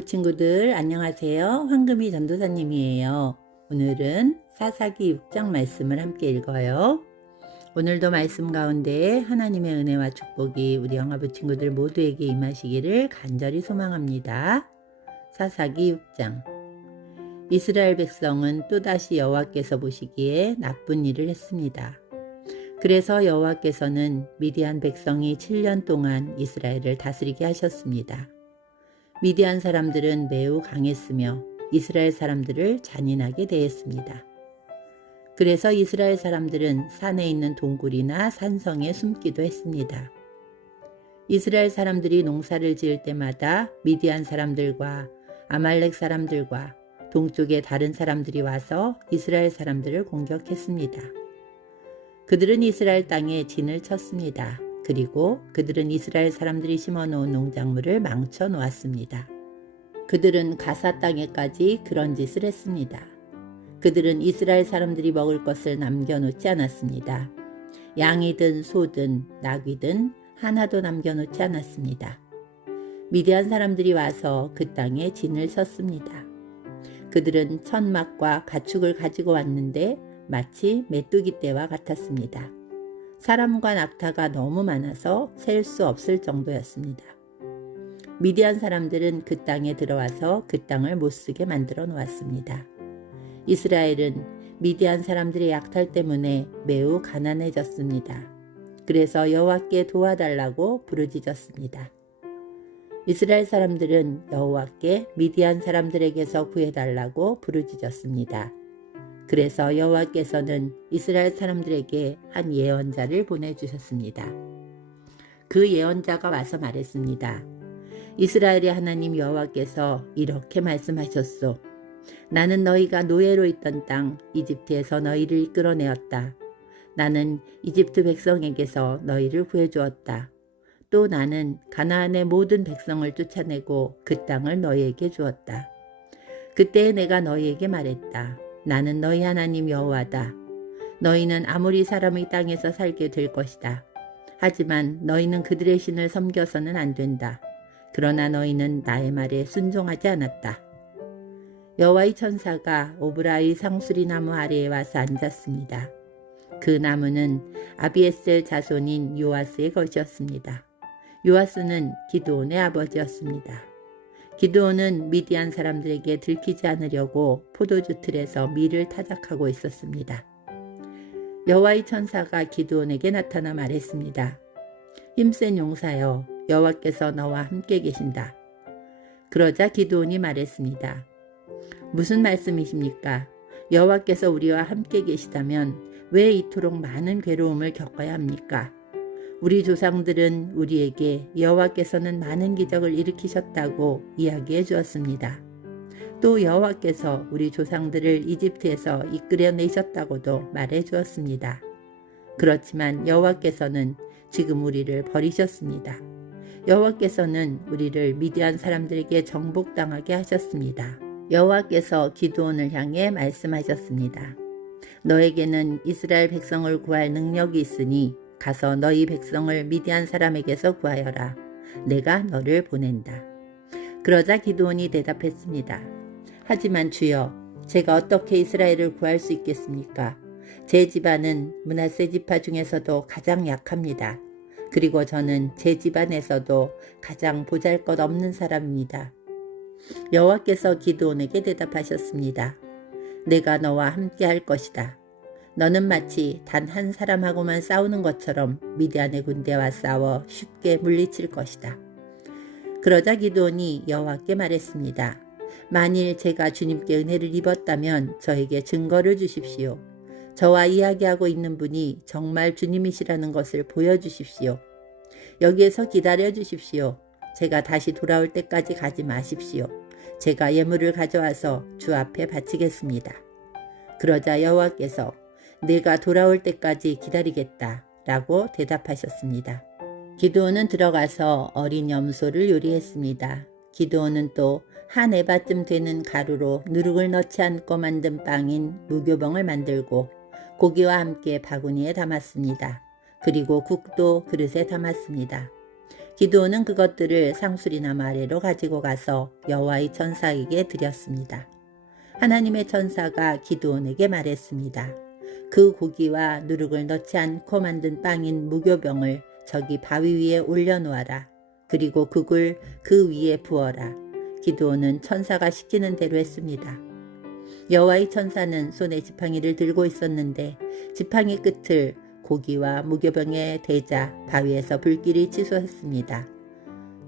영화부 친구들 안녕하세요. 황금이 전도사님이에요. 오늘은 사사기 6장 말씀을 함께 읽어요. 오늘도 말씀 가운데 하나님의 은혜와 축복이 우리 영화부 친구들 모두에게 임하시기를 간절히 소망합니다. 사사기 6장. 이스라엘 백성은 또다시 여호와께서 보시기에 나쁜 일을 했습니다. 그래서 여호와께서는 미디안 백성이 7년 동안 이스라엘을 다스리게 하셨습니다. 미디안 사람들은 매우 강했으며 이스라엘 사람들을 잔인하게 대했습니다. 그래서 이스라엘 사람들은 산에 있는 동굴이나 산성에 숨기도 했습니다. 이스라엘 사람들이 농사를 지을 때마다 미디안 사람들과 아말렉 사람들과 동쪽의 다른 사람들이 와서 이스라엘 사람들을 공격했습니다. 그들은 이스라엘 땅에 진을 쳤습니다. 그리고 그들은 이스라엘 사람들이 심어놓은 농작물을 망쳐 놓았습니다. 그들은 가사 땅에까지 그런 짓을 했습니다. 그들은 이스라엘 사람들이 먹을 것을 남겨놓지 않았습니다. 양이든 소든 나귀든 하나도 남겨놓지 않았습니다. 미디안 사람들이 와서 그 땅에 진을 쳤습니다. 그들은 천막과 가축을 가지고 왔는데 마치 메뚜기 떼와 같았습니다. 사람과 낙타가 너무 많아서 셀 수 없을 정도였습니다. 미디안 사람들은 그 땅에 들어와서 그 땅을 못쓰게 만들어 놓았습니다. 이스라엘은 미디안 사람들의 약탈 때문에 매우 가난해졌습니다. 그래서 여호와께 도와달라고 부르짖었습니다. 이스라엘 사람들은 여호와께 미디안 사람들에게서 구해달라고 부르짖었습니다. 그래서 여호와께서는 이스라엘 사람들에게 한 예언자를 보내주셨습니다. 그 예언자가 와서 말했습니다. 이스라엘의 하나님 여호와께서 이렇게 말씀하셨소. 나는 너희가 노예로 있던 땅 이집트에서 너희를 이끌어내었다. 나는 이집트 백성에게서 너희를 구해주었다. 또 나는 가나안의 모든 백성을 쫓아내고 그 땅을 너희에게 주었다. 그때 내가 너희에게 말했다. 나는 너희 하나님 여호와다. 너희는 아무리 사람의 땅에서 살게 될 것이다. 하지만 너희는 그들의 신을 섬겨서는 안 된다. 그러나 너희는 나의 말에 순종하지 않았다. 여호와의 천사가 오브라의 상수리 나무 아래에 와서 앉았습니다. 그 나무는 아비에셀 자손인 요아스의 것이었습니다. 요아스는 기드온의 아버지였습니다. 기드온은 미디안 사람들에게 들키지 않으려고 포도주 틀에서 밀을 타작하고 있었습니다. 여호와의 천사가 기드온에게 나타나 말했습니다. 힘센 용사여, 여호와께서 너와 함께 계신다. 그러자 기드온이 말했습니다. 무슨 말씀이십니까? 여호와께서 우리와 함께 계시다면 왜 이토록 많은 괴로움을 겪어야 합니까? 우리 조상들은 우리에게 여호와께서는 많은 기적을 일으키셨다고 이야기해 주었습니다. 또 여호와께서 우리 조상들을 이집트에서 이끌어내셨다고도 말해 주었습니다. 그렇지만 여호와께서는 지금 우리를 버리셨습니다. 여호와께서는 우리를 미디안 사람들에게 정복당하게 하셨습니다. 여호와께서 기드온을 향해 말씀하셨습니다. 너에게는 이스라엘 백성을 구할 능력이 있으니 가서 너희 백성을 미디안 사람에게서 구하여라. 내가 너를 보낸다. 그러자 기드온이 대답했습니다. 하지만 주여, 제가 어떻게 이스라엘을 구할 수 있겠습니까? 제 집안은 므낫세 지파 중에서도 가장 약합니다. 그리고 저는 제 집안에서도 가장 보잘것없는 사람입니다. 여호와께서 기드온에게 대답하셨습니다. 내가 너와 함께 할 것이다. 너는 마치 단 한 사람하고만 싸우는 것처럼 미디안의 군대와 싸워 쉽게 물리칠 것이다. 그러자 기드온이 여호와께 말했습니다. 만일 제가 주님께 은혜를 입었다면 저에게 증거를 주십시오. 저와 이야기하고 있는 분이 정말 주님이시라는 것을 보여주십시오. 여기에서 기다려 주십시오. 제가 다시 돌아올 때까지 가지 마십시오. 제가 예물을 가져와서 주 앞에 바치겠습니다. 그러자 여호와께서 내가 돌아올 때까지 기다리겠다 라고 대답하셨습니다. 기드온은 들어가서 어린 염소를 요리했습니다. 기드온은 또 한 에바쯤 되는 가루로 누룩을 넣지 않고 만든 빵인 무교병을 만들고 고기와 함께 바구니에 담았습니다. 그리고 국도 그릇에 담았습니다. 기드온은 그것들을 상수리나무 아래로 가지고 가서 여호와의 천사에게 드렸습니다. 하나님의 천사가 기드온에게 말했습니다. 그 고기와 누룩을 넣지 않고 만든 빵인 무교병을 저기 바위 위에 올려놓아라. 그리고 그걸 그 위에 부어라. 기드온은 천사가 시키는 대로 했습니다. 여호와의 천사는 손에 지팡이를 들고 있었는데 지팡이 끝을 고기와 무교병에 대자 바위에서 불길이 치솟았습니다.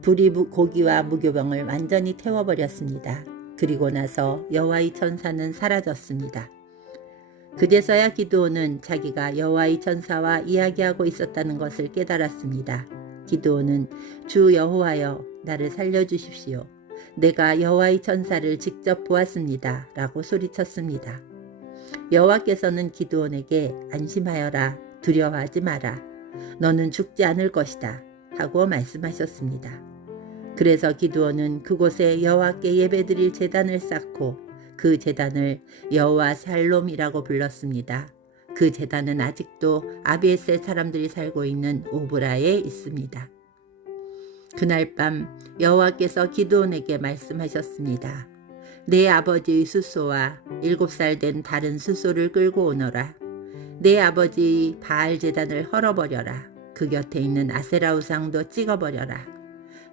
불이 고기와 무교병을 완전히 태워버렸습니다. 그리고 나서 여호와의 천사는 사라졌습니다. 그제서야 기드온은 자기가 여호와의 천사와 이야기하고 있었다는 것을 깨달았습니다. 기드온은 주 여호와여 나를 살려주십시오. 내가 여호와의 천사를 직접 보았습니다. 라고 소리쳤습니다. 여호와께서는 기드온에게 안심하여라. 두려워하지 마라. 너는 죽지 않을 것이다. 하고 말씀하셨습니다. 그래서 기드온은 그곳에 여호와께 예배드릴 제단을 쌓고 그 제단을 여호와 샬롬이라고 불렀습니다. 그 제단은 아직도 아비에셀 사람들이 살고 있는 오브라에 있습니다. 그날 밤 여호와께서 기드온에게 말씀하셨습니다. 내 아버지의 숫소와 7살 된 다른 숫소를 끌고 오너라. 내 아버지의 바알 제단을 헐어버려라. 그 곁에 있는 아세라 우상도 찍어버려라.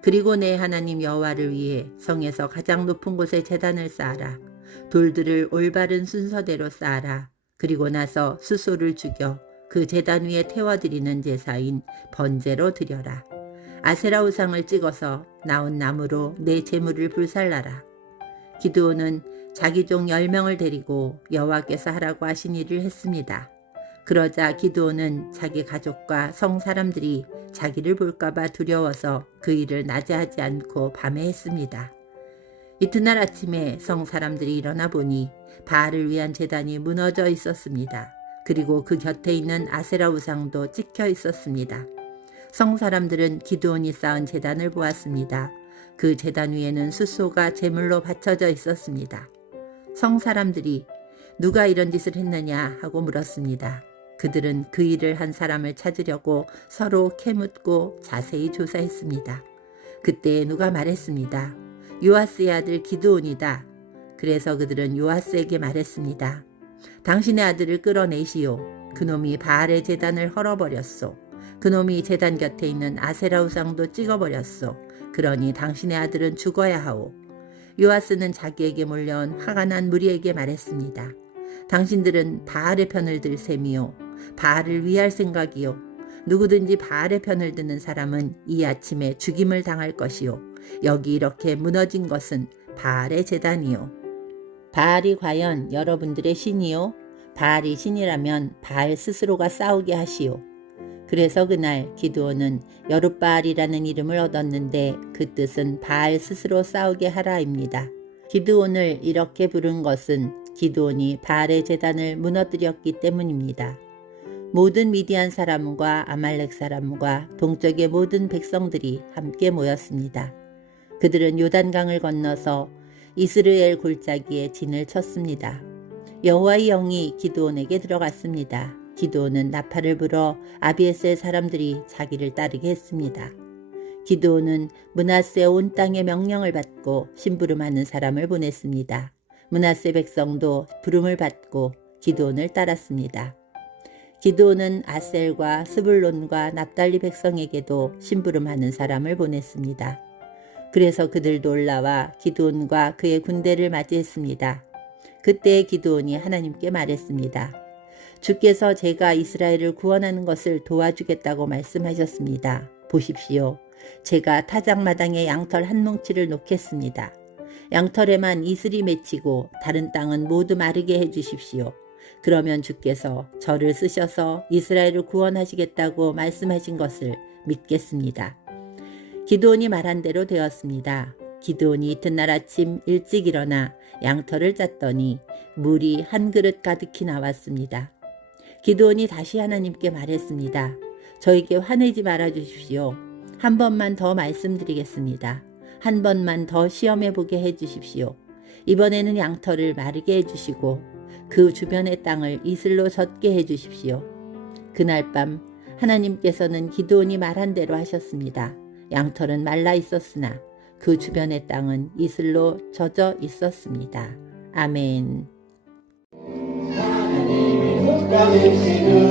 그리고 내 하나님 여호와를 위해 성에서 가장 높은 곳에 제단을 쌓아라. 돌들을 올바른 순서대로 쌓아라. 그리고 나서 숫소를 죽여 그 제단 위에 태워드리는 제사인 번제로 드려라. 아세라 우상을 찍어서 나온 나무로 내 제물을 불살라라. 기드온은 자기 종 10명을 데리고 여호와께서 하라고 하신 일을 했습니다. 그러자 기드온은 자기 가족과 성 사람들이 자기를 볼까봐 두려워서 그 일을 낮에 하지 않고 밤에 했습니다. 이튿날 아침에 성 사람들이 일어나 보니 바알을 위한 제단이 무너져 있었습니다. 그리고 그 곁에 있는 아세라 우상도 찍혀 있었습니다. 성 사람들은 기드온이 쌓은 제단을 보았습니다. 그 제단 위에는 숫소가 제물로 받쳐져 있었습니다. 성 사람들이 누가 이런 짓을 했느냐 하고 물었습니다. 그들은 그 일을 한 사람을 찾으려고 서로 캐묻고 자세히 조사했습니다. 그때 누가 말했습니다. 요아스의 아들 기드온이다. 그래서 그들은 요아스에게 말했습니다. 당신의 아들을 끌어내시오. 그놈이 바알의 제단을 헐어버렸소. 그놈이 제단 곁에 있는 아세라 우상도 찍어버렸소. 그러니 당신의 아들은 죽어야 하오. 요아스는 자기에게 몰려온 화가 난 무리에게 말했습니다. 당신들은 바알의 편을 들 셈이요. 바알을 위할 생각이요. 누구든지 바알의 편을 드는 사람은 이 아침에 죽임을 당할 것이요. 여기 이렇게 무너진 것은 바알의 제단이요. 바알이 과연 여러분들의 신이요? 바알이 신이라면 바알 스스로가 싸우게 하시오. 그래서 그날 기드온은 여룻바알이라는 이름을 얻었는데 그 뜻은 바알 스스로 싸우게 하라입니다. 기드온을 이렇게 부른 것은 기드온이 바알의 제단을 무너뜨렸기 때문입니다. 모든 미디안 사람과 아말렉 사람과 동쪽의 모든 백성들이 함께 모였습니다. 그들은 요단강을 건너서 이스르엘 골짜기에 진을 쳤습니다. 여호와의 영이 기드온에게 들어갔습니다. 기드온은 나팔을 불어 아비에셀 사람들이 자기를 따르게 했습니다. 기드온은 므낫세 온 땅의 명령을 받고 심부름하는 사람을 보냈습니다. 므낫세 백성도 부름을 받고 기드온을 따랐습니다. 기드온은 아셀과 스불론과 납달리 백성에게도 심부름하는 사람을 보냈습니다. 그래서 그들도 올라와 기드온과 그의 군대를 맞이했습니다. 그때 기드온이 하나님께 말했습니다. 주께서 제가 이스라엘을 구원하는 것을 도와주겠다고 말씀하셨습니다. 보십시오. 제가 타작마당에 양털 한 뭉치를 놓겠습니다. 양털에만 이슬이 맺히고 다른 땅은 모두 마르게 해주십시오. 그러면 주께서 저를 쓰셔서 이스라엘을 구원하시겠다고 말씀하신 것을 믿겠습니다. 기드온이 말한 대로 되었습니다. 기드온이 이튿날 아침 일찍 일어나 양털을 짰더니 물이 한 그릇 가득히 나왔습니다. 기드온이 다시 하나님께 말했습니다. 저에게 화내지 말아 주십시오. 한 번만 더 말씀드리겠습니다. 한 번만 더 시험해 보게 해 주십시오. 이번에는 양털을 마르게 해 주시고 그 주변의 땅을 이슬로 젖게 해 주십시오. 그날 밤 하나님께서는 기드온이 말한 대로 하셨습니다. 양털은 말라 있었으나 그 주변의 땅은 이슬로 젖어 있었습니다. 아멘. 하나님이 못 가르치는